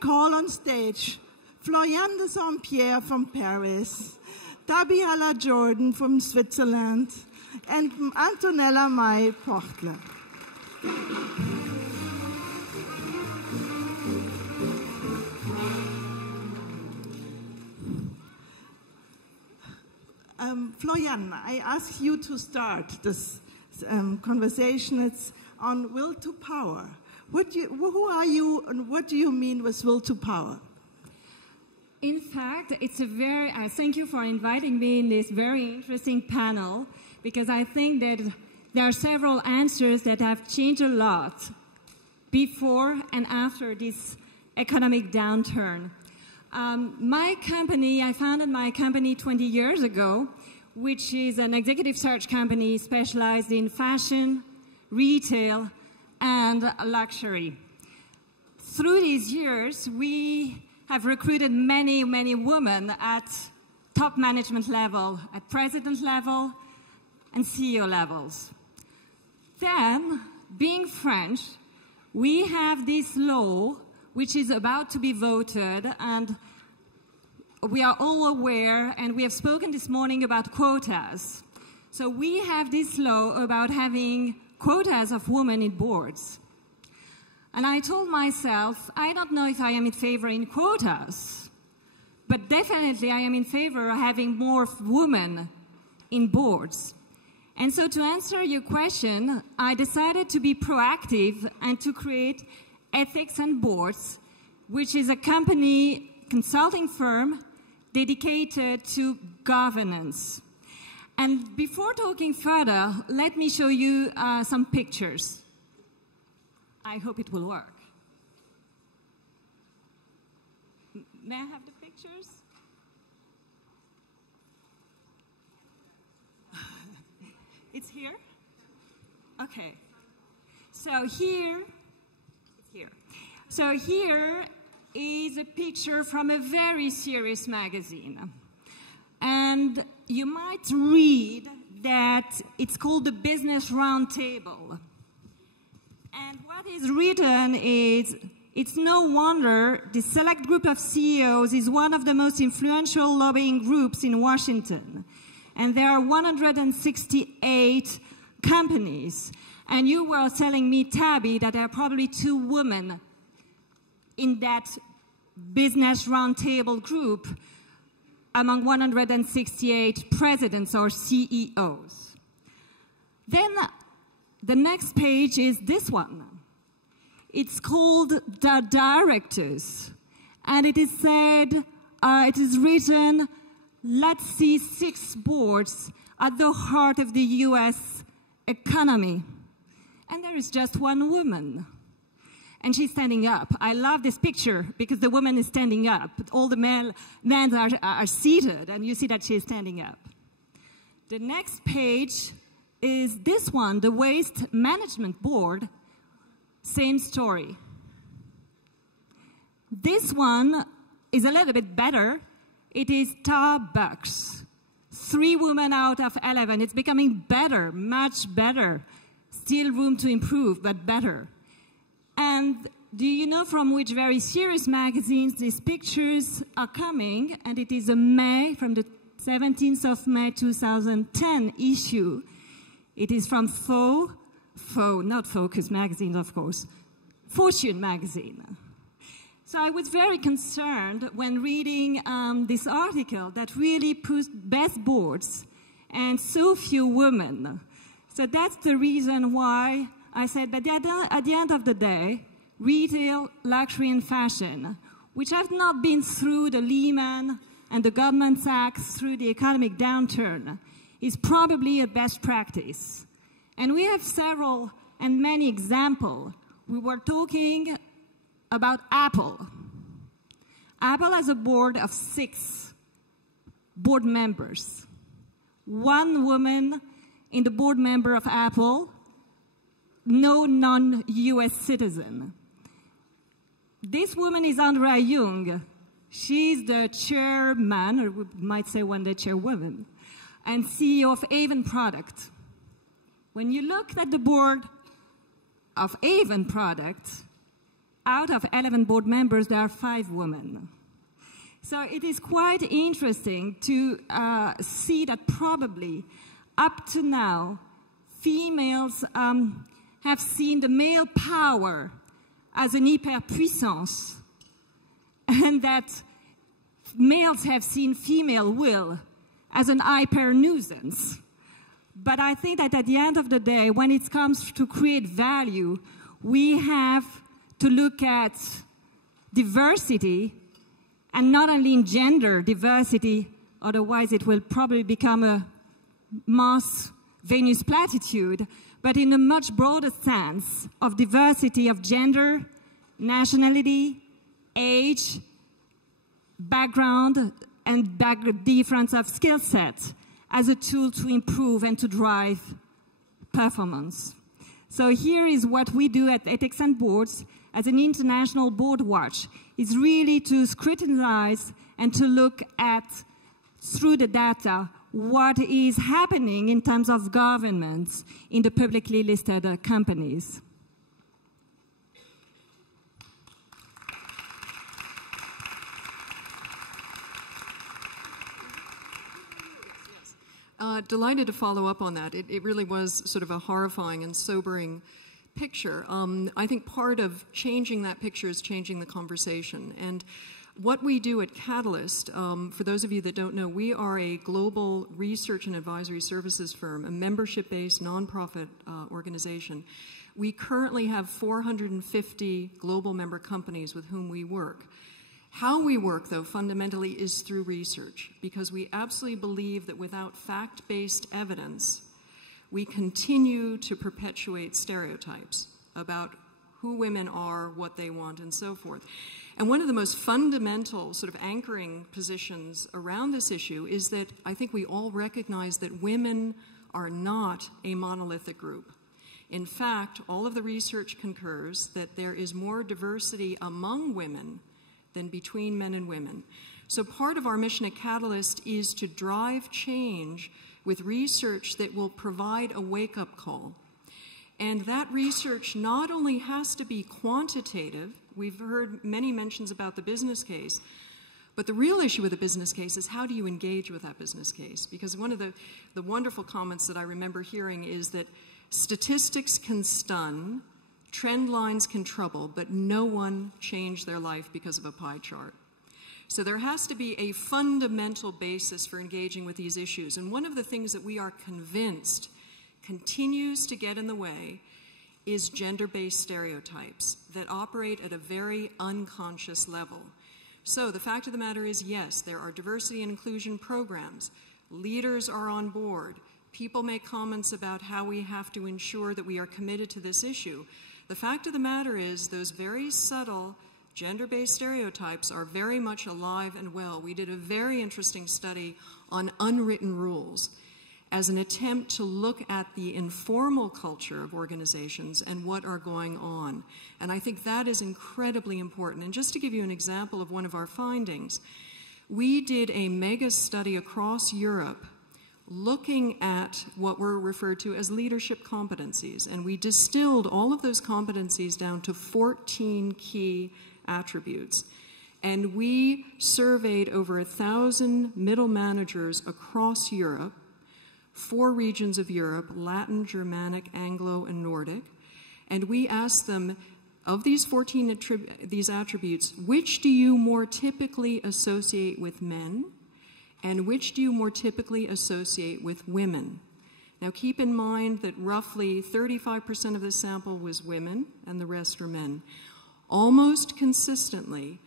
call on stage Florian de Saint-Pierre from Paris, Tabi Haller-Jorden from Switzerland, and Antonella Mei-Pochtler. Florian, I ask you to start this conversation. It's on will to power. Who are you and what do you mean with will to power? In fact, it's a very, thank you for inviting me in this very interesting panel, because I think that there are several answers that have changed a lot before and after this economic downturn. My company, I founded my company 20 years ago, which is an executive search company specialized in fashion, retail, and luxury. Through these years, we have recruited many, many women at top management level, at president level, and CEO levels. Then, being French, we have this law which is about to be voted, and we are all aware, and we have spoken this morning about quotas. So we have this law about having quotas of women in boards. And I told myself, I don't know if I am in favor in quotas, but definitely I am in favor of having more women in boards. And so to answer your question, I decided to be proactive and to create Ethics and Boards, which is a company consulting firm dedicated to governance. And before talking further, let me show you some pictures. I hope it will work. May I have the pictures? It's here? Okay. So here is a picture from a very serious magazine. And you might read that it's called the Business Roundtable. And what is written is, it's no wonder this select group of CEOs is one of the most influential lobbying groups in Washington. And there are 168 companies. And you were telling me, Tabby, that there are probably 2 women in that Business Roundtable group among 168 presidents or CEOs. Then the next page is this one. It's called The Directors. And it is said, it is written, let's see 6 boards at the heart of the US economy. And there is just 1 woman. And she's standing up. I love this picture because the woman is standing up. But all the men are seated, and you see that she's standing up. The next page is this one, the Waste Management Board. Same story. This one is a little bit better. It is Starbucks. 3 women out of 11. It's becoming better, much better. Still room to improve, but better. And do you know from which very serious magazines these pictures are coming? And it is a May, from the 17th of May 2010 issue. It is from not Focus magazine, of course, Fortune magazine. So I was very concerned when reading this article that really puts best boards and so few women. So that's the reason why I said that at the end of the day, retail, luxury, and fashion, which have not been through the Lehman and the Goldman Sachs through the economic downturn, is probably a best practice. And we have several and many examples. We were talking about Apple. Apple has a board of 6 board members. 1 woman in the board member of Apple, no non-US citizen. This woman is Andrea Jung. She's the chairman, or we might say one day chairwoman, and CEO of Avon Product. When you look at the board of Avon Product, out of 11 board members, there are 5 women. So it is quite interesting to see that probably up to now, females have seen the male power as an hyperpuissance, and that males have seen female will as an hyper-nuisance. But I think that at the end of the day, when it comes to create value, we have to look at diversity, and not only in gender diversity, otherwise it will probably become a mass Venus platitude, but in a much broader sense of diversity of gender, nationality, age, background, and difference of skill set as a tool to improve and to drive performance. So here is what we do at Ethics and Boards as an international board watch, is really to scrutinize and to look at, through the data, what is happening in terms of governance in the publicly listed companies. Delighted to follow up on that. It really was sort of a horrifying and sobering picture. I think part of changing that picture is changing the conversation. And what we do at Catalyst, for those of you that don't know, we are a global research and advisory services firm, a membership-based nonprofit organization. We currently have 450 global member companies with whom we work. How we work, though, fundamentally is through research, because we absolutely believe that without fact-based evidence, we continue to perpetuate stereotypes about who women are, what they want, and so forth. And one of the most fundamental sort of anchoring positions around this issue is that I think we all recognize that women are not a monolithic group. In fact, all of the research concurs that there is more diversity among women than between men and women. So part of our mission at Catalyst is to drive change with research that will provide a wake-up call. And that research not only has to be quantitative, we've heard many mentions about the business case, but the real issue with the business case is how do you engage with that business case? Because one of the wonderful comments that I remember hearing is that statistics can stun, trend lines can trouble, but no one changed their life because of a pie chart. So there has to be a fundamental basis for engaging with these issues. And one of the things that we are convinced continues to get in the way is gender-based stereotypes that operate at a very unconscious level. So the fact of the matter is, yes, there are diversity and inclusion programs. Leaders are on board. People make comments about how we have to ensure that we are committed to this issue. The fact of the matter is, those very subtle gender-based stereotypes are very much alive and well. We did a very interesting study on unwritten rules as an attempt to look at the informal culture of organizations and what are going on. And I think that is incredibly important. And just to give you an example of one of our findings, we did a mega study across Europe looking at what were referred to as leadership competencies. And we distilled all of those competencies down to 14 key attributes. And we surveyed over 1,000 middle managers across Europe, 4 regions of Europe, Latin, Germanic, Anglo, and Nordic. And we asked them, of these 14 these attributes, which do you more typically associate with men? And which do you more typically associate with women? Now keep in mind that roughly 35% of the sample was women and the rest are men. Almost consistently,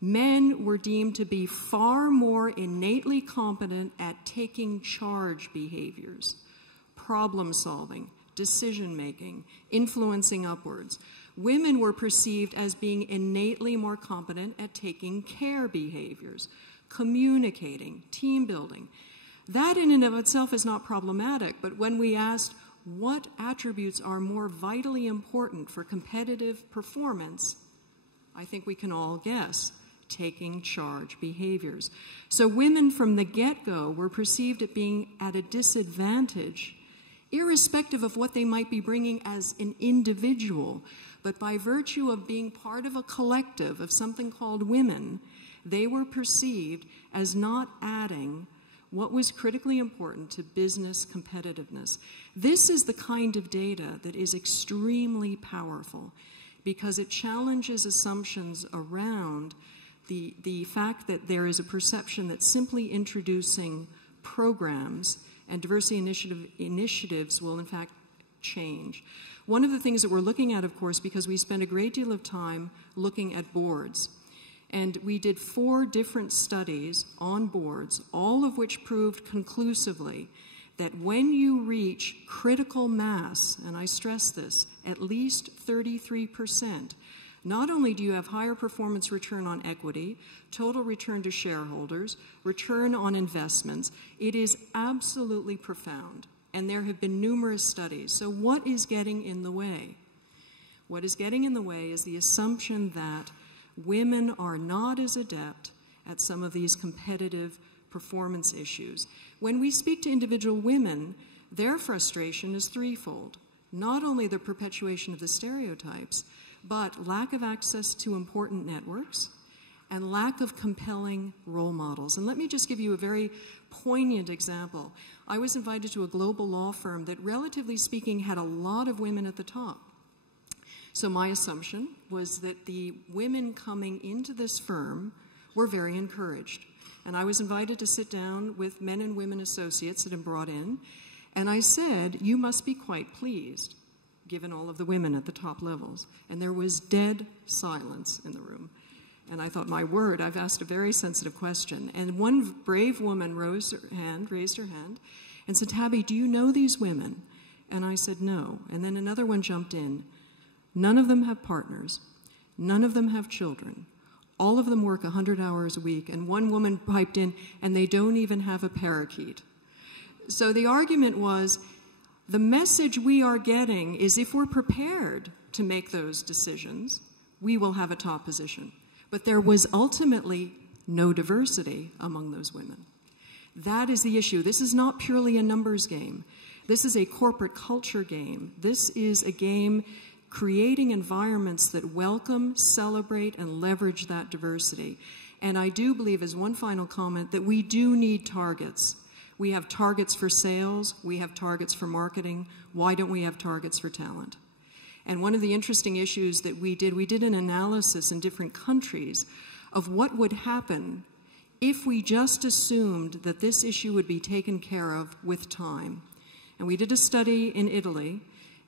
men were deemed to be far more innately competent at taking charge behaviors, problem solving, decision making, influencing upwards. Women were perceived as being innately more competent at taking care behaviors, communicating, team building. That in and of itself is not problematic, but when we asked what attributes are more vitally important for competitive performance, I think we can all guess, taking charge behaviors. So women from the get-go were perceived as being at a disadvantage, irrespective of what they might be bringing as an individual, but by virtue of being part of a collective of something called women, they were perceived as not adding what was critically important to business competitiveness. This is the kind of data that is extremely powerful because it challenges assumptions around the fact that there is a perception that simply introducing programs and diversity initiatives will in fact change. One of the things that we're looking at, of course, because we spend a great deal of time looking at boards, and we did 4 different studies on boards, all of which proved conclusively that when you reach critical mass, and I stress this, at least 33%, not only do you have higher performance return on equity, total return to shareholders, return on investments, it is absolutely profound. And there have been numerous studies. So what is getting in the way? What is getting in the way is the assumption that women are not as adept at some of these competitive performance issues. When we speak to individual women, their frustration is threefold. Not only the perpetuation of the stereotypes, but lack of access to important networks and lack of compelling role models. And let me just give you a very poignant example. I was invited to a global law firm that, relatively speaking, had a lot of women at the top. So my assumption was that the women coming into this firm were very encouraged. And I was invited to sit down with men and women associates that had been brought in, and I said, you must be quite pleased, given all of the women at the top levels. And there was dead silence in the room. And I thought, my word, I've asked a very sensitive question. And one brave woman raised her hand, and said, Tabby, do you know these women? And I said, no. And then another one jumped in. None of them have partners. None of them have children. All of them work 100 hours a week. And one woman piped in, and they don't even have a parakeet. So the argument was, the message we are getting is if we're prepared to make those decisions, we will have a top position. But there was ultimately no diversity among those women. That is the issue. This is not purely a numbers game. This is a corporate culture game. This is a game creating environments that welcome, celebrate, and leverage that diversity. And I do believe, as one final comment, that we do need targets. We have targets for sales. We have targets for marketing. Why don't we have targets for talent? And one of the interesting issues that we did an analysis in different countries of what would happen if we just assumed that this issue would be taken care of with time. And we did a study in Italy,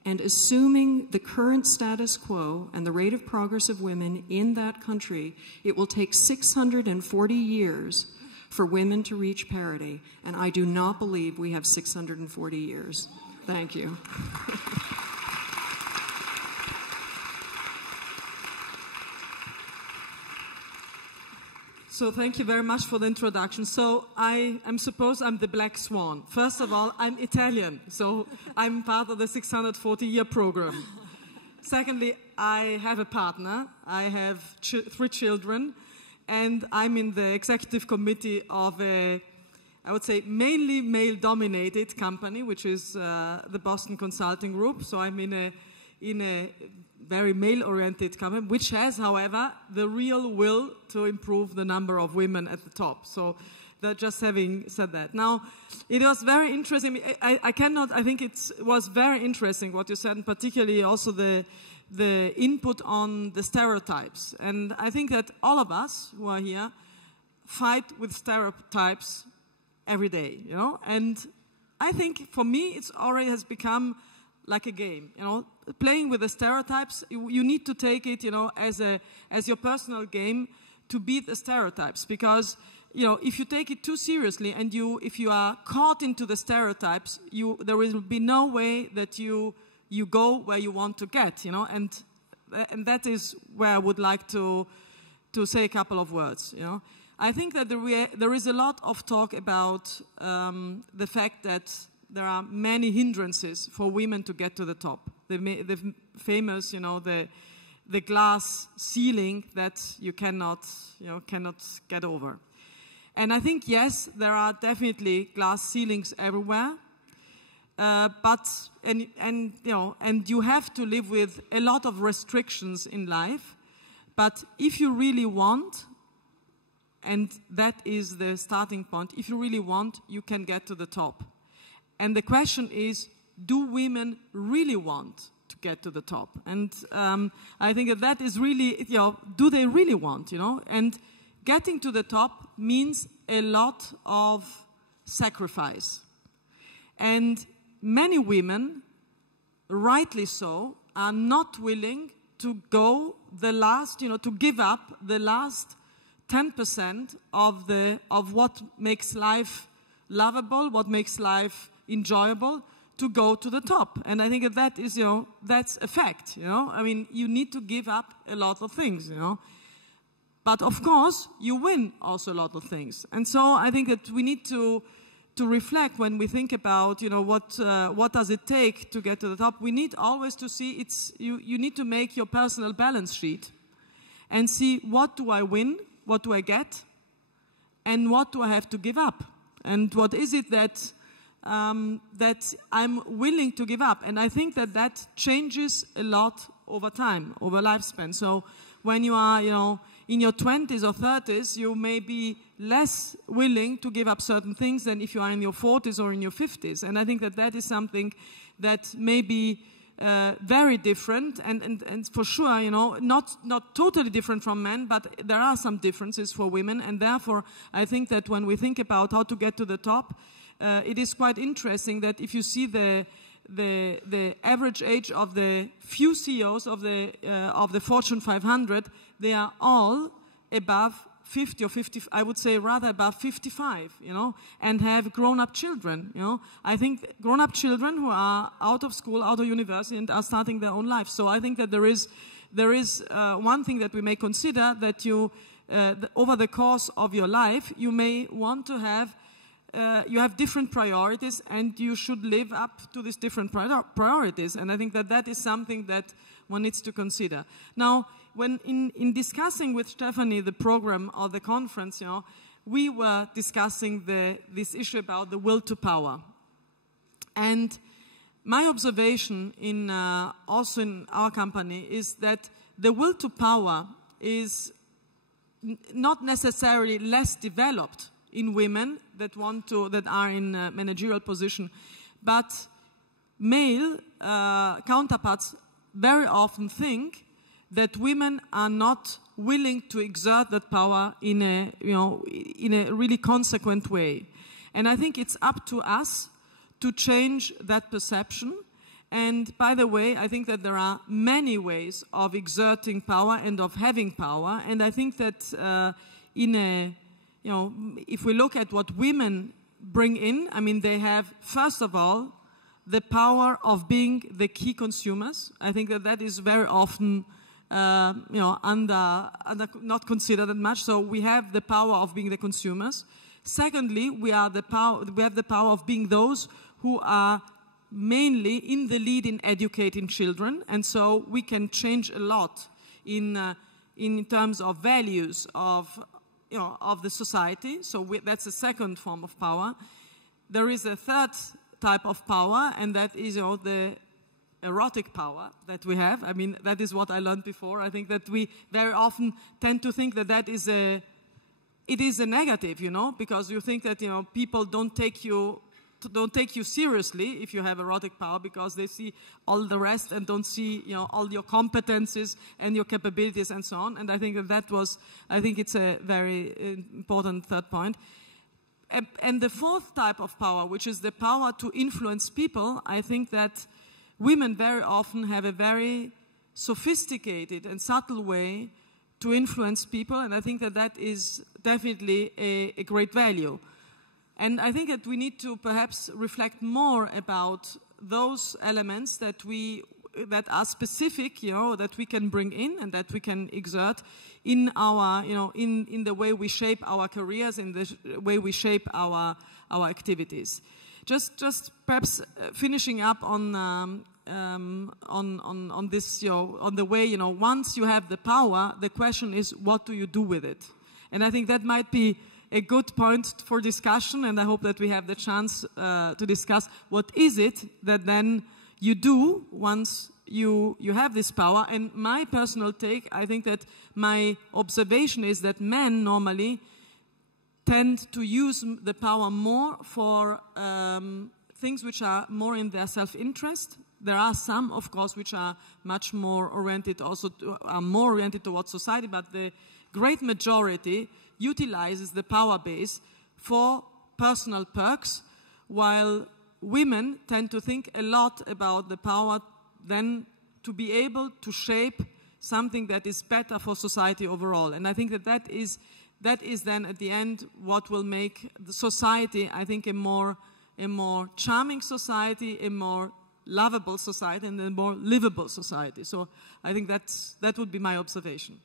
and assuming the current status quo and the rate of progress of women in that country, it will take 640 years for women to reach parity. And I do not believe we have 640 years. Thank you. So thank you very much for the introduction. So I'm the black swan. First of all, I'm Italian, so I'm part of the 640-year program. Secondly, I have a partner. I have 3 children, and I'm in the executive committee of a, I would say, mainly male-dominated company, which is the Boston Consulting Group. So I'm in a very male-oriented company, which has, however, the real will to improve the number of women at the top. So just having said that. Now, it was very interesting. I think it was very interesting what you said, and particularly also the input on the stereotypes. And I think that all of us who are here fight with stereotypes every day, you know. And I think for me, it's already has become like a game, you know. Playing with the stereotypes, you need to take it, you know, as your personal game to beat the stereotypes. Because, you know, if you take it too seriously and if you are caught into the stereotypes, there will be no way that you go where you want to get, you know. And that is where I would like to say a couple of words, you know. I think that there is a lot of talk about the fact that there are many hindrances for women to get to the top. The famous, you know, the glass ceiling that you cannot get over. And I think, yes, there are definitely glass ceilings everywhere. and you have to live with a lot of restrictions in life. But if you really want, and that is the starting point, if you really want, you can get to the top. And the question is, do women really want to get to the top? And I think that is really, do they really want, And getting to the top means a lot of sacrifice. And many women, rightly so, are not willing to go the last, to give up the last 10% of what makes life lovable, what makes life enjoyable, to go to the top. And I think that is, that's a fact, I mean, you need to give up a lot of things, But of course, you win also a lot of things. And so I think that we need to reflect when we think about, what does it take to get to the top. We need always to see you need to make your personal balance sheet and see, what do I win, what do I get, and what do I have to give up, and what is it that I'm willing to give up. And I think that changes a lot over time, over lifespan. So when you are, in your 20s or 30s, you may be less willing to give up certain things than if you are in your 40s or in your 50s. And I think that is something that may be very different, and for sure, not totally different from men, but there are some differences for women. And therefore, I think that when we think about how to get to the top, it is quite interesting that if you see the average age of the few CEOs of the Fortune 500, they are all above 50 or 50, I would say rather above 55, and have grown-up children, I think grown-up children who are out of school, out of university, and are starting their own life. So I think that there is one thing that we may consider, that over the course of your life, you may want to have you have different priorities, and you should live up to these different priorities. And I think that is something that one needs to consider. Now, when in discussing with Stephanie the program or the conference, we were discussing this issue about the will to power. And my observation also in our company is that the will to power is not necessarily less developed in women that are in a managerial position, but male counterparts very often think that women are not willing to exert that power in a really consequent way. And I think it's up to us to change that perception. And by the way, I think that there are many ways of exerting power and of having power. And I think that if we look at what women bring in, I mean, they have, first of all, the power of being the key consumers. I think that is very often, not considered that much. So we have the power of being the consumers. Secondly, we have the power of being those who are mainly in the lead in educating children, and so we can change a lot in terms of values of the society. So that's a second form of power. There is a third type of power, and that is the erotic power that we have. I mean, that is what I learned before. I think that we very often tend to think that is a negative, because you think that people don't take you seriously if you have erotic power, because they see all the rest and don't see all your competencies and your capabilities and so on. And I think I think it's a very important third point. And the fourth type of power, which is the power to influence people, I think that women very often have a very sophisticated and subtle way to influence people, and I think that is definitely a great value. And I think that we need to perhaps reflect more about those elements that are specific, that we can bring in and that we can exert in our, in the way we shape our careers, in the way we shape our activities. Just perhaps finishing up on this, on the way, once you have the power, the question is, what do you do with it? And I think that might be a good point for discussion, and I hope that we have the chance to discuss what is it that then you do once you have this power. And my personal take, I think that my observation is that men normally tend to use the power more for things which are more in their self-interest. There are some, of course, which are much more oriented, are more oriented towards society, but the great majority utilizes the power base for personal perks, while women tend to think a lot about the power then to be able to shape something that is better for society overall. And I think that is then at the end what will make the society, I think, a more charming society, a more lovable society, and a more livable society. So I think that would be my observation.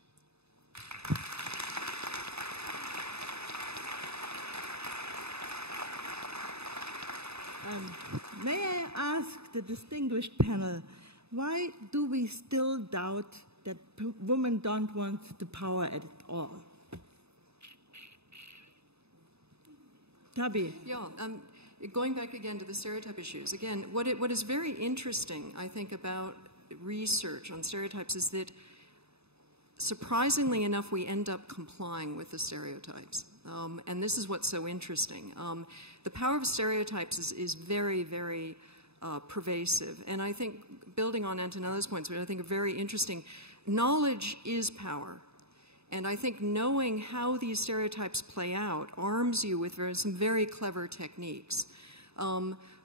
May I ask the distinguished panel, why do we still doubt that women don't want the power at all? Tabi. Yeah, going back again to the stereotype issues, again, what is very interesting, I think, about research on stereotypes is that, surprisingly enough, we end up complying with the stereotypes. And this is what's so interesting. The power of stereotypes is very, very pervasive. And I think, building on Antonella's points, which I think are very interesting, knowledge is power. And I think knowing how these stereotypes play out arms you with some very clever techniques.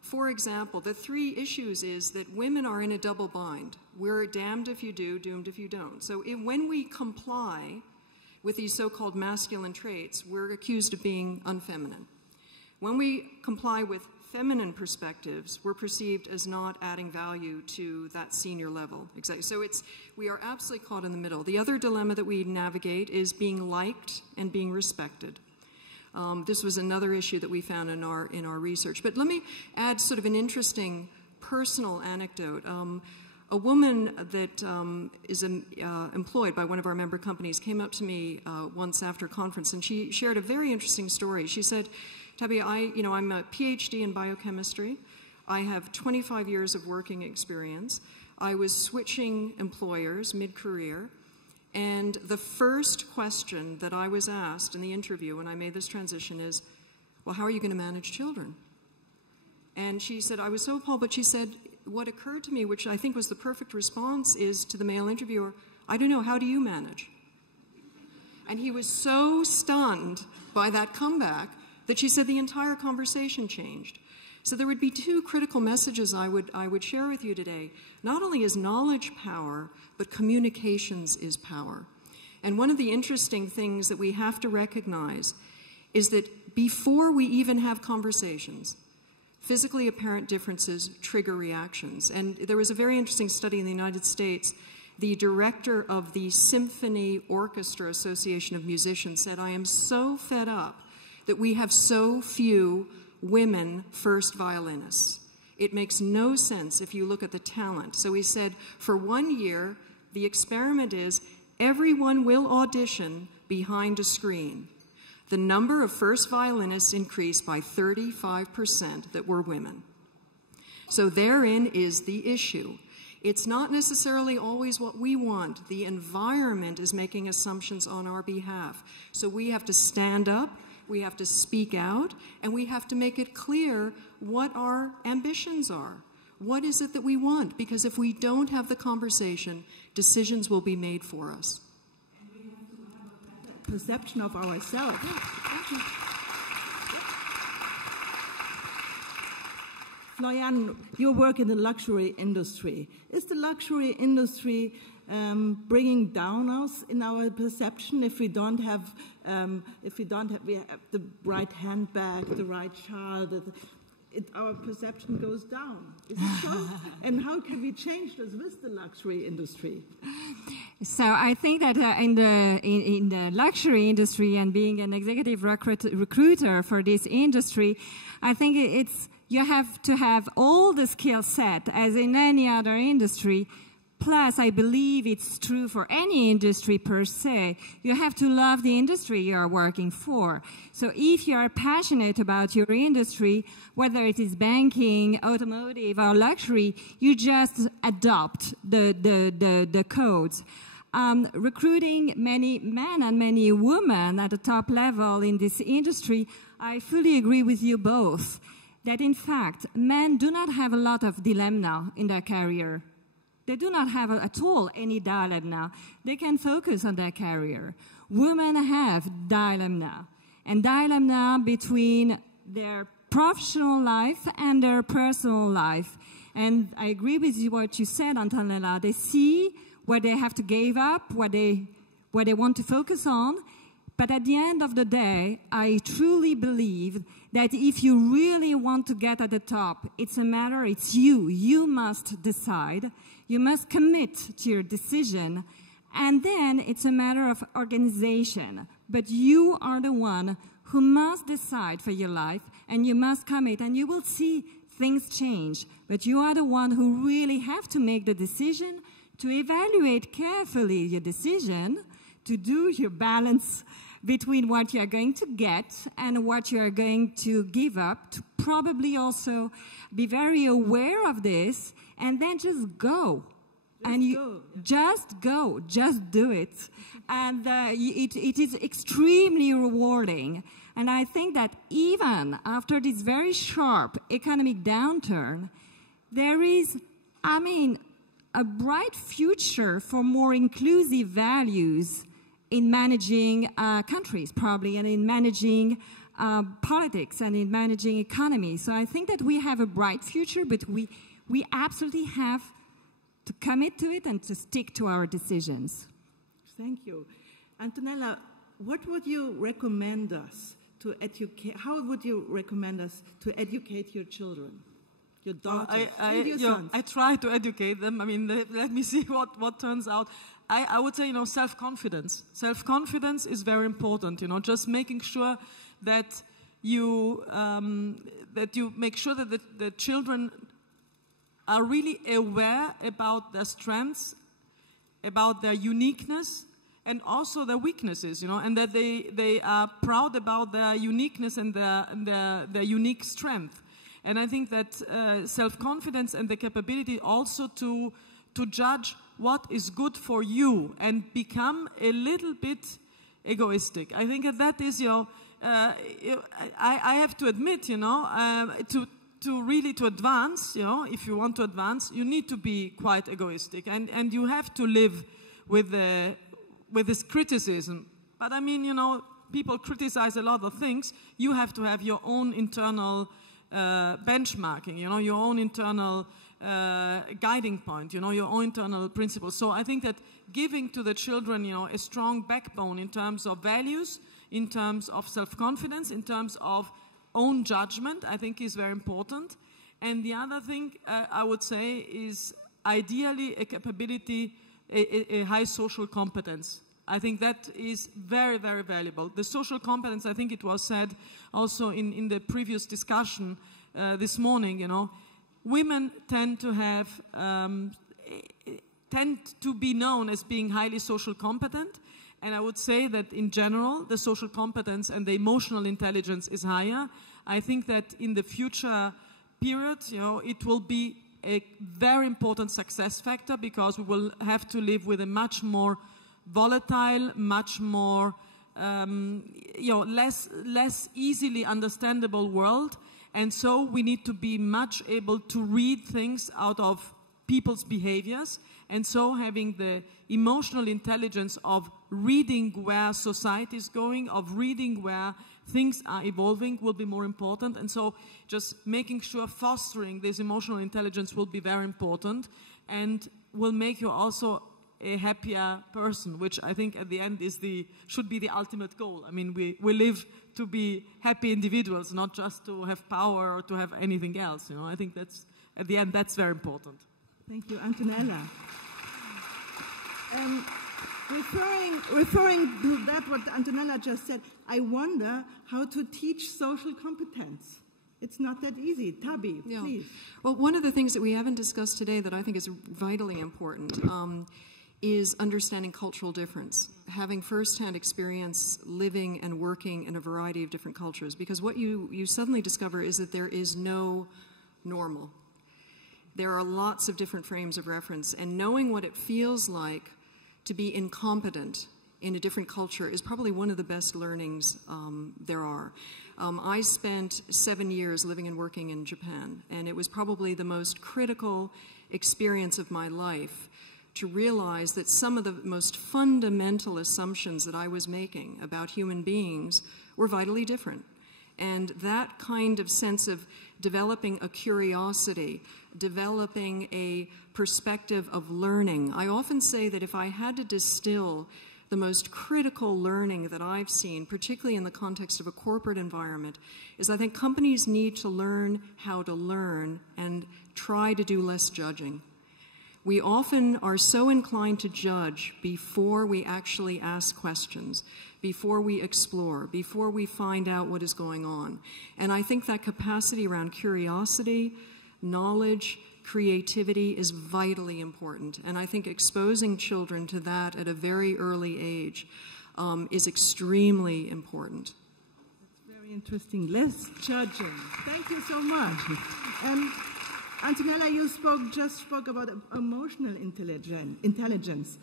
For example, the 3 issues is that women are in a double bind. We're damned if you do, doomed if you don't. So when we comply with these so-called masculine traits, we're accused of being unfeminine. When we comply with feminine perspectives, we're perceived as not adding value to that senior level. Exactly. So we are absolutely caught in the middle. The other dilemma that we navigate is being liked and being respected. This was another issue that we found in our research. But let me add sort of an interesting personal anecdote. A woman that is employed by one of our member companies came up to me once after a conference, and she shared a very interesting story. She said, Tabi, I'm a PhD in biochemistry. I have 25 years of working experience. I was switching employers mid-career, and the first question that I was asked in the interview when I made this transition is, well, how are you going to manage children? And she said, I was so appalled, but she said, what occurred to me, which I think was the perfect response, is to the male interviewer, I don't know, how do you manage? And he was so stunned by that comeback that she said the entire conversation changed. So there would be 2 critical messages I would share with you today. Not only is knowledge power, but communications is power. And one of the interesting things that we have to recognize is that before we even have conversations, physically apparent differences trigger reactions. And there was a very interesting study in the United States. The director of the Symphony Orchestra Association of Musicians said, I am so fed up that we have so few women first violinists. It makes no sense if you look at the talent. So he said, for 1 year, the experiment is everyone will audition behind a screen. The number of first violinists increased by 35% that were women. So therein is the issue. It's not necessarily always what we want. The environment is making assumptions on our behalf. So we have to stand up, we have to speak out, and we have to make it clear what our ambitions are. What is it that we want? Because if we don't have the conversation, decisions will be made for us. And we have to have a better perception of ourselves. Florian, you work in the luxury industry. Is the luxury industry bringing down us in our perception if we don't have the right handbag, the right child? Our perception goes down. Is it so? And how can we change this with the luxury industry? So I think that in the luxury industry and being an executive recruiter for this industry, I think you have to have all the skill set as in any other industry, Plus, I believe it's true for any industry per se. You have to love the industry you are working for. So if you are passionate about your industry, whether it is banking, automotive, or luxury, you just adopt the codes. Recruiting many men and many women at the top level in this industry, I fully agree with you both that, in fact, men do not have a lot of dilemma in their career. They do not have at all any dilemma. They can focus on their career. Women have dilemma, and dilemma between their professional life and their personal life. And I agree with you what you said, Antonella. They see where they have to give up, where they want to focus on. But at the end of the day, I truly believe that if you really want to get at the top, it's you. You must decide. You must commit to your decision. And then it's a matter of organization. But you are the one who must decide for your life, and you must commit, and you will see things change. But you are the one who really have to make the decision, to evaluate carefully your decision, to do your balance between what you are going to get and what you are going to give up, to probably also be very aware of this, and then just go. Just do it. And it is extremely rewarding. And I think that even after this very sharp economic downturn, there is, a bright future for more inclusive values in managing countries, probably, and in managing politics and in managing economy. So I think that we have a bright future, but we absolutely have to commit to it and to stick to our decisions. Thank you. Antonella, what would you recommend us to educate? How would you recommend us to educate your children, your daughters, and your sons? I try to educate them. Let me see what turns out. I would say, self-confidence. Self-confidence is very important. Just making sure that you make sure that the children are really aware about their strengths, about their uniqueness, and also their weaknesses, and that they are proud about their uniqueness and their unique strength. And I think that self-confidence and the capability also to judge what is good for you and become a little bit egoistic. I think that is, I have to admit, to advance, if you want to advance, you need to be quite egoistic, and you have to live with this criticism. But people criticize a lot of things. You have to have your own internal benchmarking, your own internal guiding point, your own internal principles. So I think that giving to the children, a strong backbone in terms of values, in terms of self-confidence, in terms of own judgment, I think is very important. And the other thing I would say is ideally a capability, a high social competence. I think that is very, very valuable. The social competence, I think it was said also in the previous discussion this morning, women tend to be known as being highly social competent. And I would say that in general, the social competence and the emotional intelligence is higher. I think that in the future period, it will be a very important success factor, because we will have to live with a much more volatile, much more, less easily understandable world. And so we need to be much able to read things out of people's behaviors. And so having the emotional intelligence of reading where society is going, of reading where things are evolving, will be more important. And so just making sure fostering this emotional intelligence will be very important, and will make you also a happier person, which I think at the end should be the ultimate goal. We live to be happy individuals, not just to have power or to have anything else. I think that's, at the end, that's very important. Thank you, Antonella. Referring to that, what Antonella just said, I wonder how to teach social competence. It's not that easy. Tabi, Yeah. please. Well, one of the things that we haven't discussed today that I think is vitally important is understanding cultural difference, having firsthand experience living and working in a variety of different cultures. Because what you suddenly discover is that there is no normal. There are lots of different frames of reference, and knowing what it feels like to be incompetent in a different culture is probably one of the best learnings there are. I spent 7 years living and working in Japan, and it was probably the most critical experience of my life to realize that some of the most fundamental assumptions that I was making about human beings were vitally different. And that kind of sense of developing a curiosity, developing a perspective of learning. I often say that if I had to distill the most critical learning that I've seen, particularly in the context of a corporate environment, is I think companies need to learn how to learn and try to do less judging. We often are so inclined to judge before we actually ask questions, before we explore, before we find out what is going on. And I think that capacity around curiosity, knowledge, creativity is vitally important. And I think exposing children to that at a very early age is extremely important. That's very interesting. Less judging. Thank you so much. Antonella, you just spoke about emotional intelligence.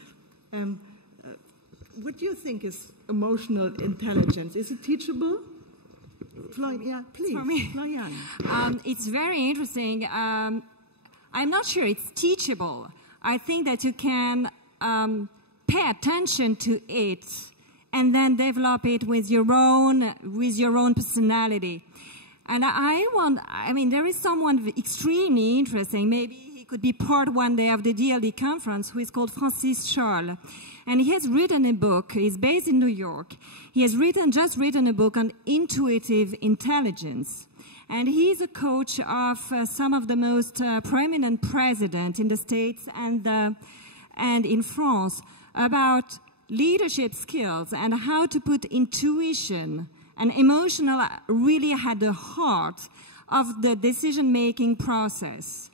What do you think is emotional intelligence? Is it teachable? Yeah, please. For me. It's very interesting. I'm not sure it's teachable. I think that you can pay attention to it and then develop it with your own personality. And I mean, there is someone extremely interesting. Maybe he could be part one day of the DLD conference, who is called Francis Scholl. And he has written a book. He's based in New York. He has just written a book on intuitive intelligence. And he's a coach of some of the most prominent presidents in the States and in France about leadership skills and how to put intuition and emotional really at the heart of the decision-making process.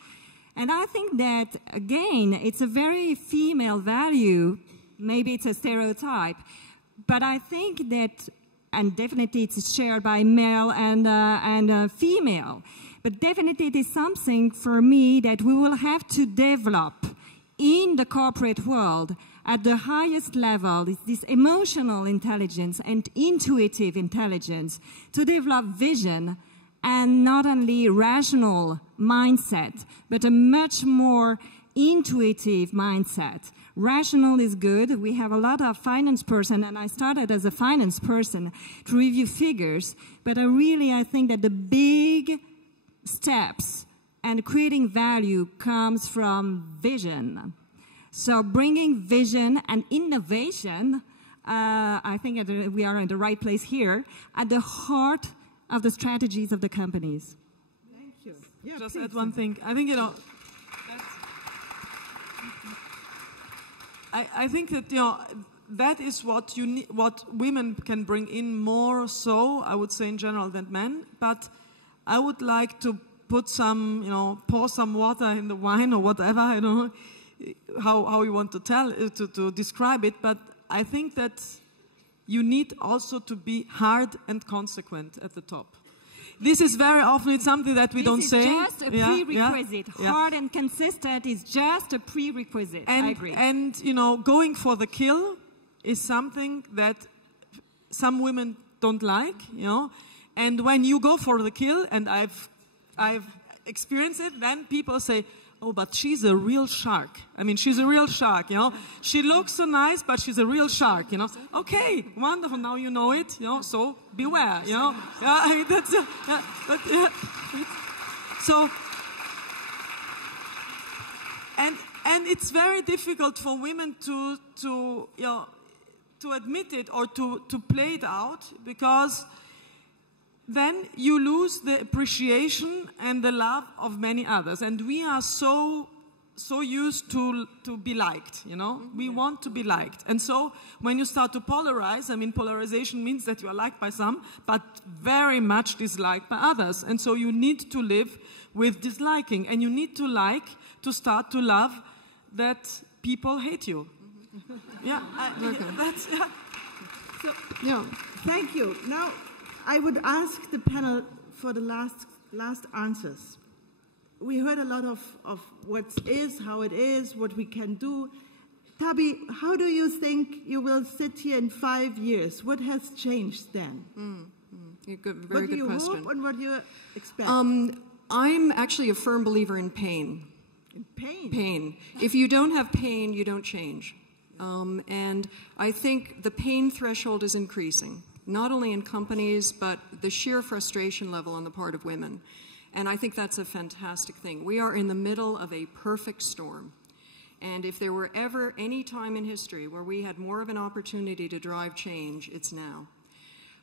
And I think that, again, it's a very female value. Maybe it's a stereotype. But I think that, and definitely it's shared by male and female, but definitely it is something for me that we will have to develop in the corporate world at the highest level, is this emotional intelligence and intuitive intelligence to develop vision and not only rational mindset, but a much more intuitive mindset. Rational is good. We have a lot of finance person, and I started as a finance person to review figures, but I think that the big steps and creating value comes from vision. So bringing vision and innovation, I think we are in the right place here, at the heart of the strategies of the companies. Thank you. Yeah, just please. add one thing. I think, I think that, that is what what women can bring in more so, I would say in general, than men. But I would like to put some, pour some water in the wine or whatever, how you want to describe it. But I think that you need also to be hard and consequent at the top. This is very often, it's something that we don't say. This is just a prerequisite. Hard and consistent is just a prerequisite. I agree. And, going for the kill is something that some women don't like, And when you go for the kill, and I've experienced it, then people say, oh, but she's a real shark. I mean, she's a real shark, She looks so nice, but she's a real shark, Okay, wonderful, now you know it, so beware, Yeah, I mean, that's, So, and it's very difficult for women to admit it or to play it out, because then you lose the appreciation and the love of many others. And we are so so used to be liked, you know? We want to be liked. And so when you start to polarize, I mean, polarization means that you are liked by some, but very much disliked by others. And so you need to live with disliking. And you need to start to love that people hate you. Yeah, that's, yeah. So, yeah. Thank you. Now, I would ask the panel for the last answers. We heard a lot of what is, how it is, what we can do. Tabi, how do you think you will sit here in 5 years? What has changed then? Very good question. What do you hope and what do you expect? I'm actually a firm believer in pain. In pain? Pain. If you don't have pain, you don't change. And I think the pain threshold is increasing, not only in companies, but the sheer frustration level on the part of women. And I think that's a fantastic thing. We are in the middle of a perfect storm. And if there were ever any time in history where we had more of an opportunity to drive change, it's now.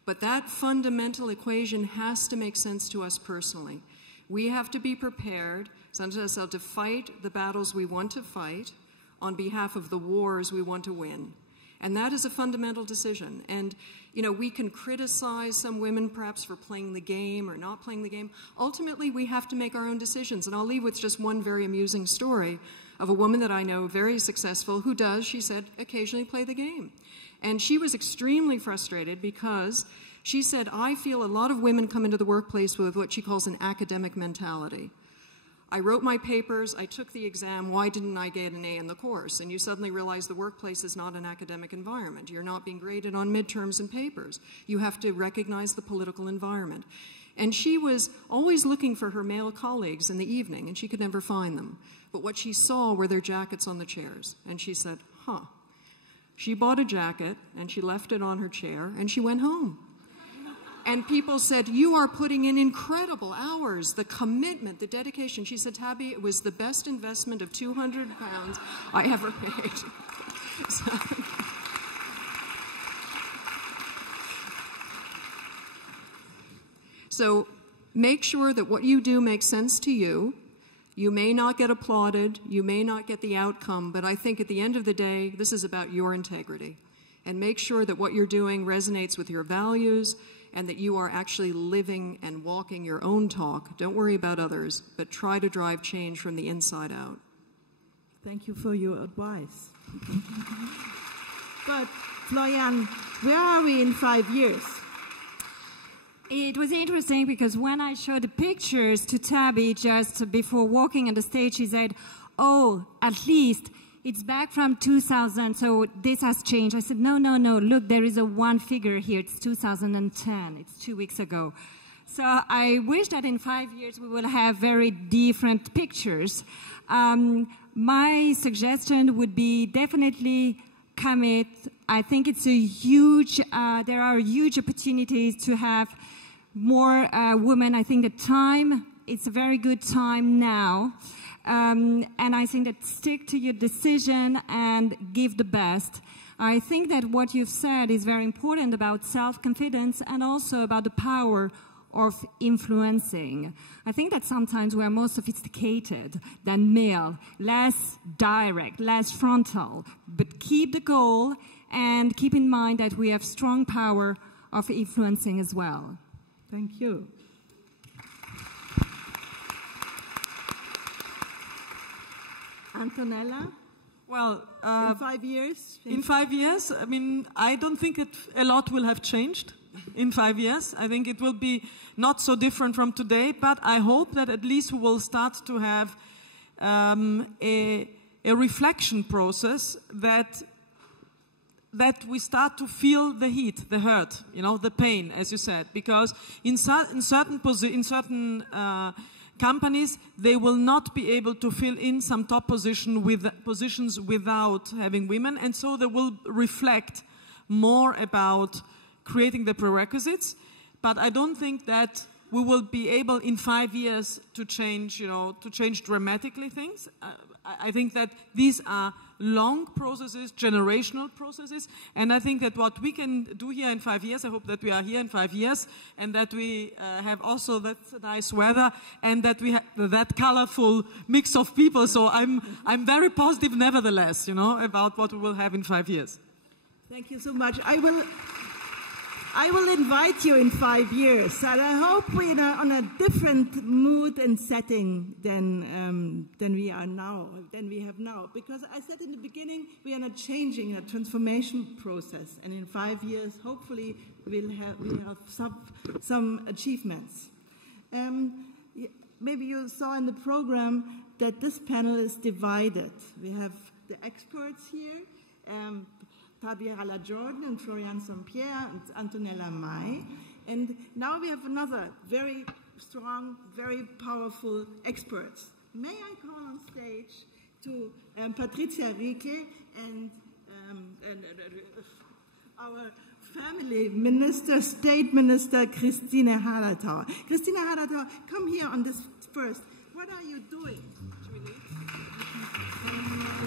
But that fundamental equation has to make sense to us personally. We have to be prepared, sometimes to fight the battles we want to fight on behalf of the wars we want to win. And that is a fundamental decision. And, you know, we can criticize some women perhaps for playing the game or not playing the game. Ultimately, we have to make our own decisions. And I'll leave with just one very amusing story of a woman that I know, very successful, who does, she said, occasionally play the game. And she was extremely frustrated because she said, I feel a lot of women come into the workplace with what she calls an academic mentality. I wrote my papers, I took the exam, why didn't I get an A in the course? And you suddenly realize the workplace is not an academic environment. You're not being graded on midterms and papers. You have to recognize the political environment. And she was always looking for her male colleagues in the evening, and she could never find them. But what she saw were their jackets on the chairs. And she said, huh. She bought a jacket, and she left it on her chair, and she went home. And people said, you are putting in incredible hours, the commitment, the dedication. She said, Tabby, it was the best investment of 200 pounds I ever made. So make sure that what you do makes sense to you. You may not get applauded, you may not get the outcome, but I think at the end of the day, this is about your integrity. And make sure that what you're doing resonates with your values, and that you are actually living and walking your own talk. Don't worry about others, but try to drive change from the inside out. Thank you for your advice. But, Florian, where are we in 5 years? It was interesting because when I showed the pictures to Tabby just before walking on the stage, she said, oh, at least it's back from 2000, so this has changed. I said, no, look, there is a one figure here. It's 2010. It's 2 weeks ago. So I wish that in 5 years we will have very different pictures. My suggestion would be definitely commit. I think it's a huge, there are huge opportunities to have more women. I think the it's a very good time now. And I think that stick to your decision and give the best. I think that what you've said is very important about self-confidence and also about the power of influencing. I think that sometimes we're more sophisticated than male, less direct, less frontal, but keep the goal and keep in mind that we have strong power of influencing as well. Thank you. Antonella? Well, in 5 years? In 5 years, I mean, I don't think that a lot will have changed in 5 years. I think it will be not so different from today, but I hope that at least we will start to have a reflection process that we start to feel the heat, the hurt, you know, the pain, as you said, because in certain companies, they will not be able to fill in some top positions without having women, and so they will reflect more about creating the prerequisites. But I don't think that we will be able in 5 years to change, you know, to change dramatically things. I think that these are long processes, generational processes, and I think that what we can do here in 5 years, I hope that we are here in 5 years, and that we have also that nice weather, and that we have that colorful mix of people. So I'm very positive, nevertheless, about what we will have in 5 years. Thank you so much. I will invite you in 5 years, and I hope we're on a different mood and setting than we are now, than we have now. Because I said in the beginning, we are not changing a transformation process, and in 5 years, hopefully, we'll have some achievements. Maybe you saw in the program that this panel is divided. We have the experts here. Haller-Jorden and Florian Saint-Pierre and Antonella Mai. And now we have another very strong, very powerful experts. May I call on stage to Patricia Rieke and our family minister, State Minister Christine Haller-Jorden. Christine Haller-Jorden, come here on this first. What are you doing?